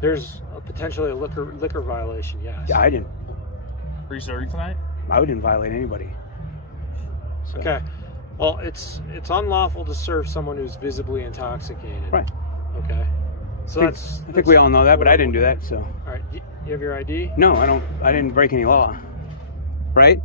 There's potentially a liquor violation, yes. Yeah, I didn't. Are you serving tonight? I didn't violate anybody. So. Okay. Well, it's unlawful to serve someone who's visibly intoxicated. Right. Okay. So I think we all know that, but I didn't do that, so. All right. You have your ID? No, I don't. I didn't break any law. Right?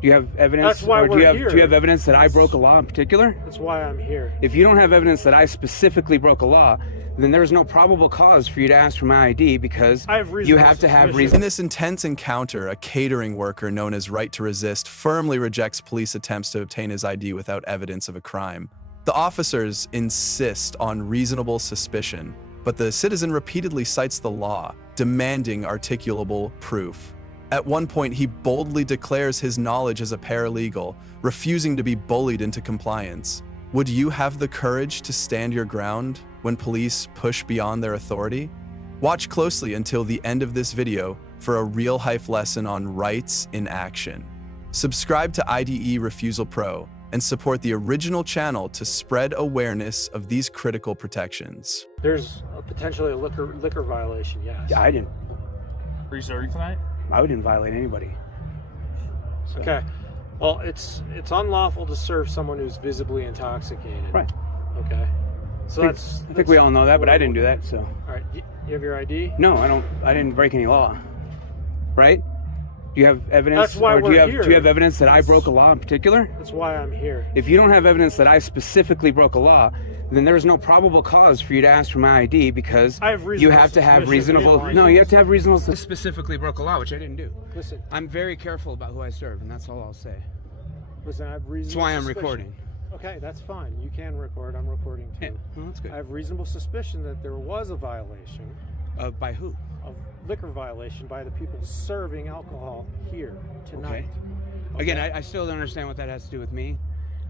Do you have evidence? That's why do you we're have here. Do you have evidence that I broke a law in particular? That's why I'm here. If you don't have evidence that I specifically broke a law, then there is no probable cause for you to ask for my ID because you have to have reason. In this intense encounter, a catering worker known as Right to Resist firmly rejects police attempts to obtain his ID without evidence of a crime. The officers insist on reasonable suspicion, but the citizen repeatedly cites the law, demanding articulable proof. At one point, he boldly declares his knowledge as a paralegal, refusing to be bullied into compliance. Would you have the courage to stand your ground when police push beyond their authority? Watch closely until the end of this video for a real-life lesson on rights in action. Subscribe to IDE Refusal Pro and support the original channel to spread awareness of these critical protections. There's potentially a liquor violation, yes. Yeah, I didn't. Are you serving tonight? I didn't violate anybody. So. Okay. Well, it's unlawful to serve someone who's visibly intoxicated. Right. Okay. So I think we all know that, but I didn't do that, so. All right. You have your ID? No, I don't. I didn't break any law. Right? Do you have evidence? That's why do you we're here. Do you have evidence that I broke a law in particular? That's why I'm here. If you don't have evidence that I specifically broke a law, then there is no probable cause for you to ask for my ID because you have to have reasonable. No, you have to have reasonable. Specifically broke a law, which I didn't do. Listen, I'm very careful about who I serve, and that's all I'll say. listen. I have reasonable. That's why I'm suspicion. recording. Okay, that's fine. You can record. I'm recording too. Yeah, well, that's good. I have reasonable suspicion that there was a violation. By who? Of liquor violation by the people serving alcohol here tonight. Okay. Again, I still don't understand what that has to do with me.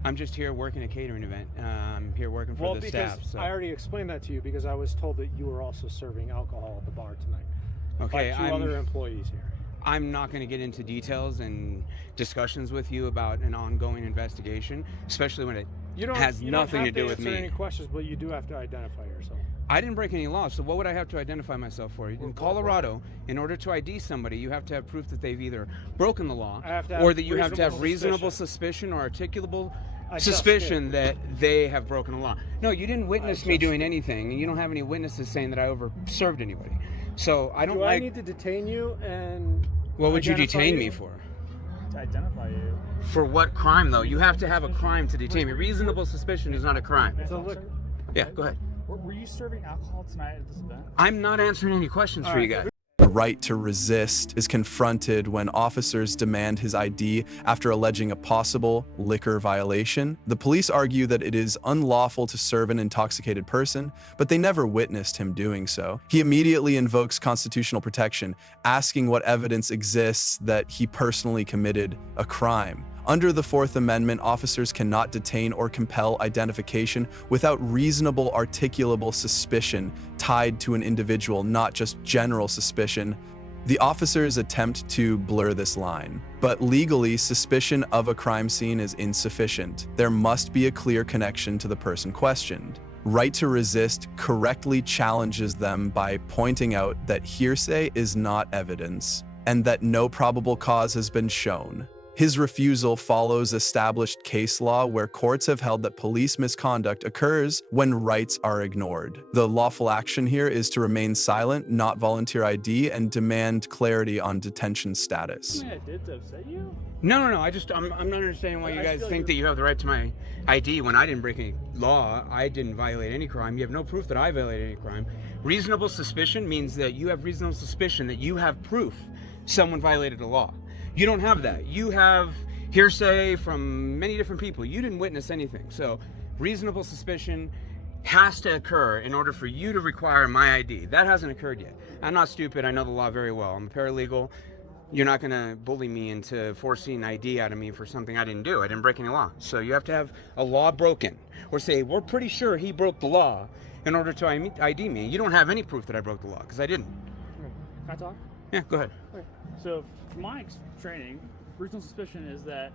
I'm just here working a catering event. I'm here working for the staff. So. I already explained that to you because I was told that you were also serving alcohol at the bar tonight. Okay, by two other employees here. I'm not going to get into details and discussions with you about an ongoing investigation, especially when it has nothing to do with me. You don't have to answer any questions, but you do have to identify yourself. I didn't break any laws, so what would I have to identify myself for? In Colorado, in order to ID somebody, you have to have proof that they've either broken the law or that you have to have reasonable suspicion or articulable suspicion that they have broken the law. No, you didn't witness me doing anything, and you don't have any witnesses saying that I overserved anybody. So I don't I need to detain you and... What would you detain me for? To identify you. For what crime, though? You have to have a crime to detain me. Reasonable suspicion is not a crime. It's a liquor. Yeah, go ahead. Were you serving alcohol tonight at this event? I'm not answering any questions for you guys. The Right to Resist is confronted when officers demand his ID after alleging a possible liquor violation. The police argue that it is unlawful to serve an intoxicated person, but they never witnessed him doing so. He immediately invokes constitutional protection, asking what evidence exists that he personally committed a crime. Under the Fourth Amendment, officers cannot detain or compel identification without reasonable articulable suspicion tied to an individual, not just general suspicion. The officers attempt to blur this line, but legally, suspicion of a crime scene is insufficient. There must be a clear connection to the person questioned. Right to Resist correctly challenges them by pointing out that hearsay is not evidence and that no probable cause has been shown. His refusal follows established case law where courts have held that police misconduct occurs when rights are ignored. The lawful action here is to remain silent, not volunteer ID, and demand clarity on detention status. I did to upset you? No. I'm not understanding why you guys think that you have the right to my ID when I didn't break any law. I didn't violate any crime. You have no proof that I violated any crime. Reasonable suspicion means that you have reasonable suspicion that you have proof someone violated a law. You don't have that. You have hearsay from many different people. You didn't witness anything. So reasonable suspicion has to occur in order for you to require my ID. That hasn't occurred yet. I'm not stupid. I know the law very well. I'm a paralegal. You're not going to bully me into forcing ID out of me for something I didn't do. I didn't break any law. So you have to have a law broken or say, we're pretty sure he broke the law in order to ID me. You don't have any proof that I broke the law because I didn't. Can I talk? Yeah, go ahead. Okay. So, from my training, reasonable suspicion is that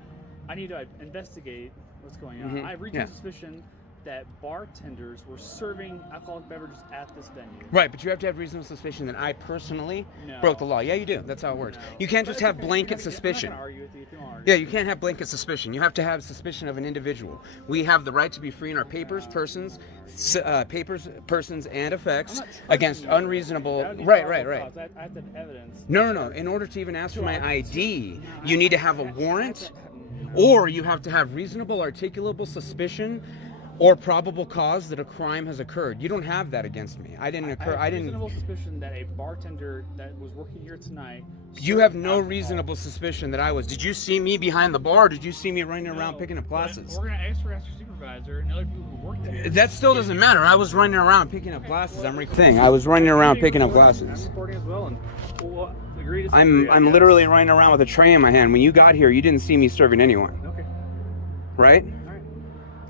I need to investigate what's going on. I have reasonable suspicion that bartenders were serving alcoholic beverages at this venue. Right, but you have to have reasonable suspicion that I personally broke the law. Yeah, you do. That's how it works. No. You can't just have Okay. blanket I'm not suspicion. gonna argue with you if you don't argue. Yeah, you can't have blanket suspicion. You have to have suspicion of an individual. We have the right to be free in our persons, and effects I'm not against trusting you. unreasonable. That would be Right. probable cause. I have to have evidence. No. In order to even ask for my ID, you need to have a warrant, No. or you have to have reasonable, articulable suspicion, or probable cause that a crime has occurred. You don't have that against me. I didn't occur. I I have didn't. reasonable suspicion that a bartender that was working here tonight. You have no reasonable suspicion that I was. Did you see me behind the bar? Did you see me running around picking up glasses? We're gonna ask your supervisor and other people who worked here. That still doesn't matter. I was running around picking up glasses. I'm recording. I was running around picking up glasses. I'm recording as well, and we'll agree to I'm disagree, I guess. literally running around with a tray in my hand. When you got here, you didn't see me serving anyone, Okay. right? All right.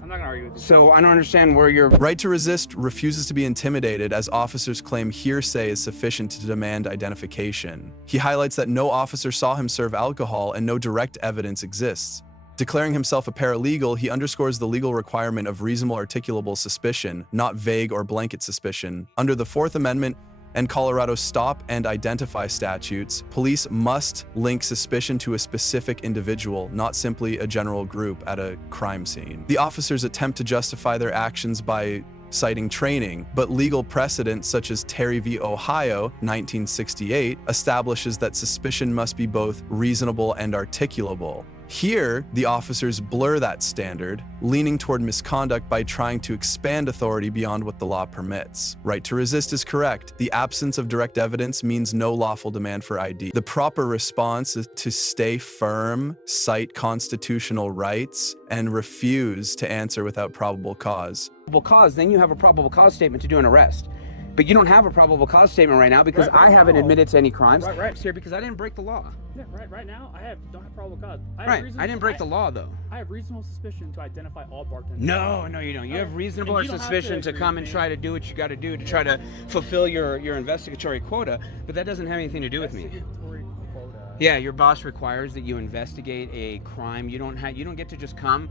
I'm not gonna argue with you. So I don't understand where you're. Right to resist refuses to be intimidated as officers claim hearsay is sufficient to demand identification. He highlights that no officer saw him serve alcohol and no direct evidence exists. Declaring himself a paralegal, he underscores the legal requirement of reasonable articulable suspicion, not vague or blanket suspicion. Under the Fourth Amendment and Colorado stop and identify statutes, police must link suspicion to a specific individual, not simply a general group at a crime scene. The officers attempt to justify their actions by citing training, but legal precedent such as Terry v. Ohio, 1968, establishes that suspicion must be both reasonable and articulable. Here, the officers blur that standard, leaning toward misconduct by trying to expand authority beyond what the law permits. Right to resist is correct. The absence of direct evidence means no lawful demand for ID. The proper response is to stay firm, cite constitutional rights, and refuse to answer without probable cause. Probable cause, then you have a probable cause statement to do an arrest. But you don't have a probable cause statement right now because Right I haven't now. admitted to any crimes. Right. I'm here because I didn't break the law. Yeah, right now don't have probable cause. Right. I didn't break the law though. I have reasonable suspicion to identify all bartenders. No, you don't. You have reasonable And you don't have suspicion to to agree come with and me. try to do what you got to do to try to fulfill your investigatory quota, but that doesn't have anything to do with me. Investigatory quota. Yeah, your boss requires that you investigate a crime. You don't get to just come,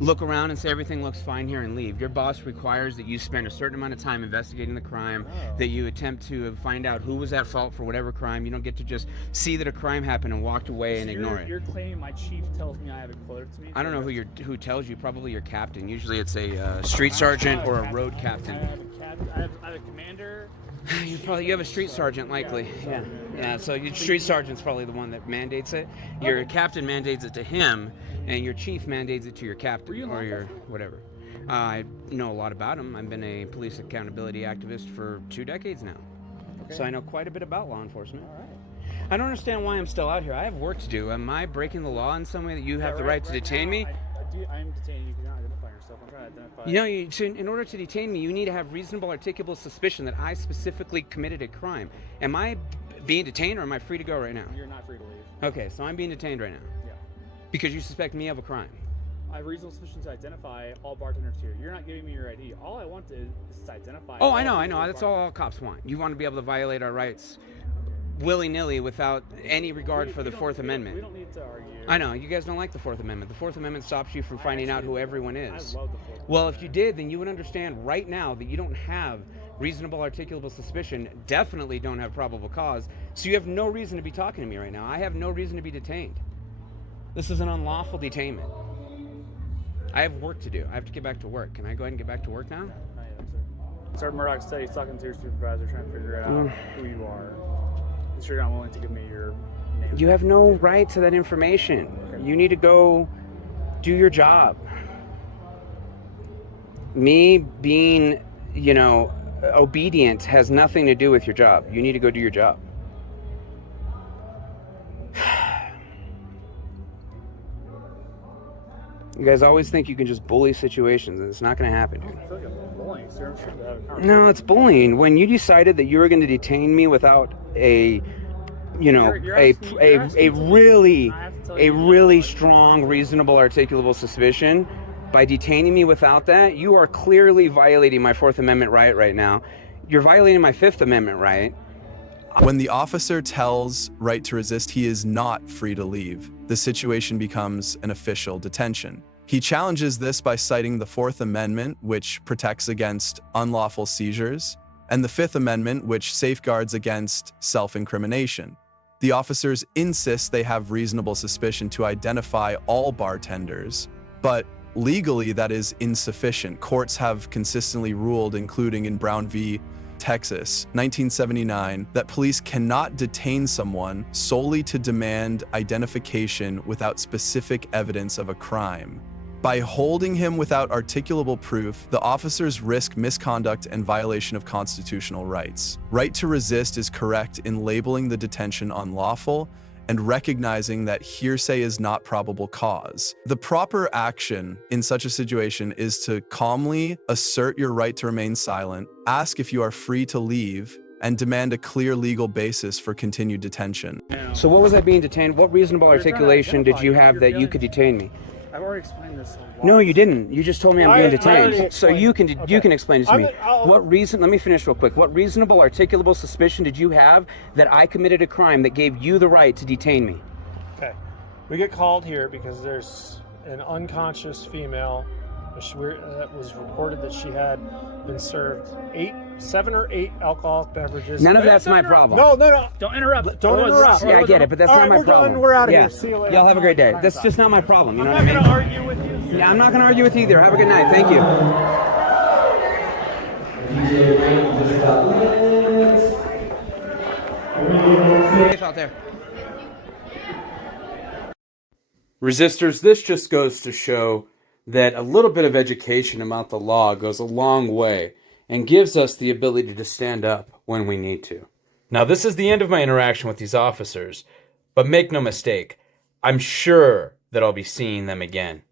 look around and say everything looks fine here and leave. Your boss requires that you spend a certain amount of time investigating the crime, that you attempt to find out who was at fault for whatever crime. You don't get to just see that a crime happened and walked away and ignore it. You're claiming my chief tells me I have a quota to me? I don't know who tells you. Probably your captain. Usually it's a street sergeant or a road captain. I have a commander. You have a street sergeant likely. Yeah. So your street sergeant's probably the one that mandates it. Your captain mandates it to him, and your chief mandates it to your captain or your whatever. I know a lot about him. I've been a police accountability activist for 2 decades now, so I know quite a bit about law enforcement. All right. I don't understand why I'm still out here. I have work to do. Am I breaking the law in some way that you have the right to detain me? I am detaining you. You're not identifying yourself. I'm trying to identify. In order to detain me, you need to have reasonable, articulable suspicion that I specifically committed a crime. Am I being detained, or am I free to go right now? You're not free to leave. Okay, so I'm being detained right now Yeah. because you suspect me of a crime. I have reasonable suspicion to identify all bartenders here. You're not giving me your ID. All I want is to identify. Oh, I know. That's all cops want. You want to be able to violate our rights willy-nilly without any regard for the Fourth Amendment. We don't need to argue. I know, you guys don't like the Fourth Amendment. The Fourth Amendment stops you from finding out who everyone is. I love the Fourth Well, if you did, then you would understand right now that you don't have reasonable, articulable suspicion, definitely don't have probable cause, so you have no reason to be talking to me right now. I have no reason to be detained. This is an unlawful detainment. I have work to do. I have to get back to work. Can I go ahead and get back to work now? Not yet, sir. Sergeant Murdoch said he's talking to your supervisor, trying to figure out who you are. He's sure not willing to give me your name. You have no right to that information. You need to go do your job. Me being, obedient has nothing to do with your job. You need to go do your job. You guys always think you can just bully situations, and it's not going to happen, dude. I feel like I'm bullying, sir. I'm trying to have a conversation. No, it's bullying. When you decided that you were going to detain me without a really strong, reasonable, articulable suspicion, by detaining me without that, you are clearly violating my Fourth Amendment right now. You're violating my Fifth Amendment right. When the officer tells right to resist he is not free to leave, the situation becomes an official detention. He challenges this by citing the Fourth Amendment, which protects against unlawful seizures, and the Fifth Amendment, which safeguards against self-incrimination. The officers insist they have reasonable suspicion to identify all bartenders, but legally that is insufficient. Courts have consistently ruled, including in Brown v. Texas, 1979, that police cannot detain someone solely to demand identification without specific evidence of a crime. By holding him without articulable proof, the officers risk misconduct and violation of constitutional rights. Right to resist is correct in labeling the detention unlawful and recognizing that hearsay is not probable cause. The proper action in such a situation is to calmly assert your right to remain silent, ask if you are free to leave, and demand a clear legal basis for continued detention. So what was I being detained? What reasonable articulation did you have that you could detain me? I've already explained this a lot. No, you didn't. You just told me I'm being detained. already- So you can explain it to me. I'll- What reason? Let me finish real quick. What reasonable, articulable suspicion did you have that I committed a crime that gave you the right to detain me? Okay. We get called here because there's an unconscious female that was reported that she had been served 7 or 8 alcoholic beverages. None of that's my problem. No. Don't interrupt. Don't interrupt. Yeah, I get it, but that's All not right, my we're problem. done. We're out of Yeah. here. See you later. Y'all have a great day. That's just not my problem. You know I'm what I not mean? going to argue with you. Yeah, I'm not going to argue with you either. Have a good night. Thank you. Safe out there. Resistors, this just goes to show that a little bit of education about the law goes a long way and gives us the ability to stand up when we need to. Now, this is the end of my interaction with these officers, but make no mistake, I'm sure that I'll be seeing them again.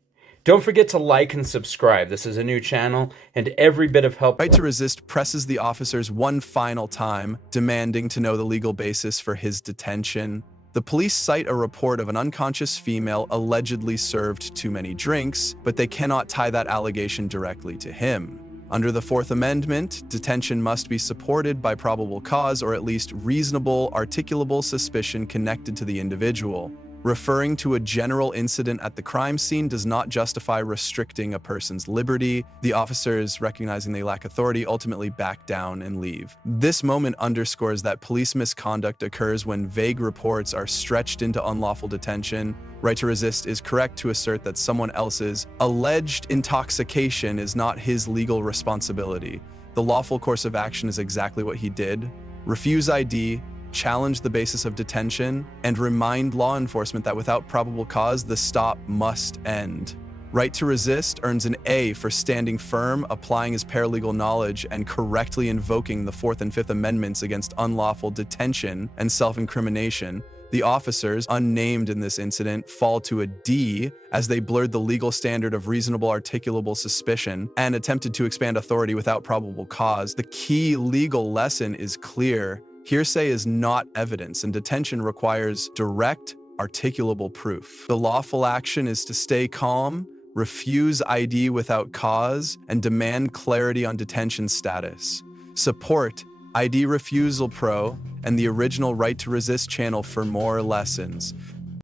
Don't forget to like and subscribe. This is a new channel, and every bit of help... Right to resist presses the officers one final time, demanding to know the legal basis for his detention. The police cite a report of an unconscious female allegedly served too many drinks, but they cannot tie that allegation directly to him. Under the Fourth Amendment, detention must be supported by probable cause or at least reasonable, articulable suspicion connected to the individual. Referring to a general incident at the crime scene does not justify restricting a person's liberty. The officers, recognizing they lack authority, ultimately back down and leave. This moment underscores that police misconduct occurs when vague reports are stretched into unlawful detention. Right to resist is correct to assert that someone else's alleged intoxication is not his legal responsibility. The lawful course of action is exactly what he did. Refuse ID, challenge the basis of detention, and remind law enforcement that without probable cause, the stop must end. Right to resist earns an A for standing firm, applying his paralegal knowledge, and correctly invoking the Fourth and Fifth Amendments against unlawful detention and self-incrimination. The officers, unnamed in this incident, fall to a D as they blurred the legal standard of reasonable articulable suspicion and attempted to expand authority without probable cause. The key legal lesson is clear. Hearsay is not evidence, and detention requires direct, articulable proof. The lawful action is to stay calm, refuse ID without cause, and demand clarity on detention status. Support ID Refusal Pro and the original Right to Resist channel for more lessons.